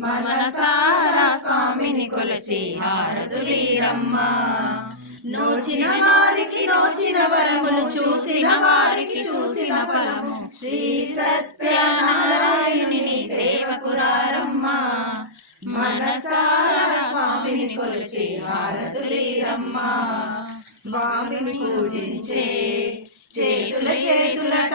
మనసారా స్వామిని కొలచి హారతులీరమ్మ. నోచిన వారికి నోచిన వరములు చూసిన వారికి చూసిన ఫలము. శ్రీ సత్యనారాయణుని సేవకురారమ్మ. మనసారా స్వామిని కొలిచి హారతులీరమ్మ. స్వామిని పూజించే చేతుల చేతులట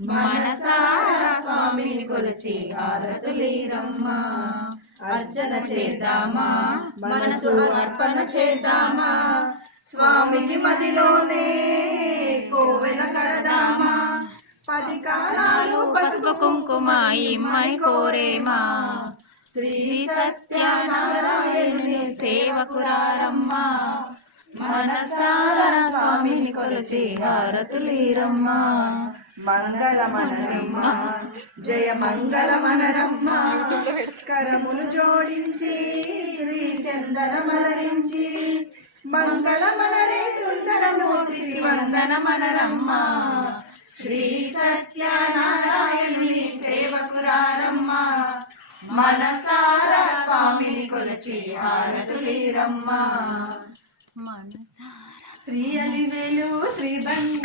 మనసారా స్వామిని కొలిచి హారతులీరమ్మా. అర్చన చేద్దామా? మనసు అర్పణ చేద్దామా? స్వామిని మదిలోనే కోవెల కడదామా? పది కాలాలు పసుపు కుంకుమ ఇమ్మని కోరేమా? శ్రీ సత్యనారాయణుని సేవకురారమ్మా. మనసారా స్వామిని కొలిచి హారతులీరమ్మా. మంగళమనరమ్మ జయ మంగళమనరమ్మ. కరములు జోడించి శ్రీ చందనమలరించి మంగళమనరే సుందరమూర్తి వందనమనరమ్మ. శ్రీ సత్యనారాయణుని సేవకురారమ్మ. మనసారా స్వామిని కొలిచి హారతులీరమ్మ. మనసారా. శ్రీ అలివేలు శ్రీ బంగ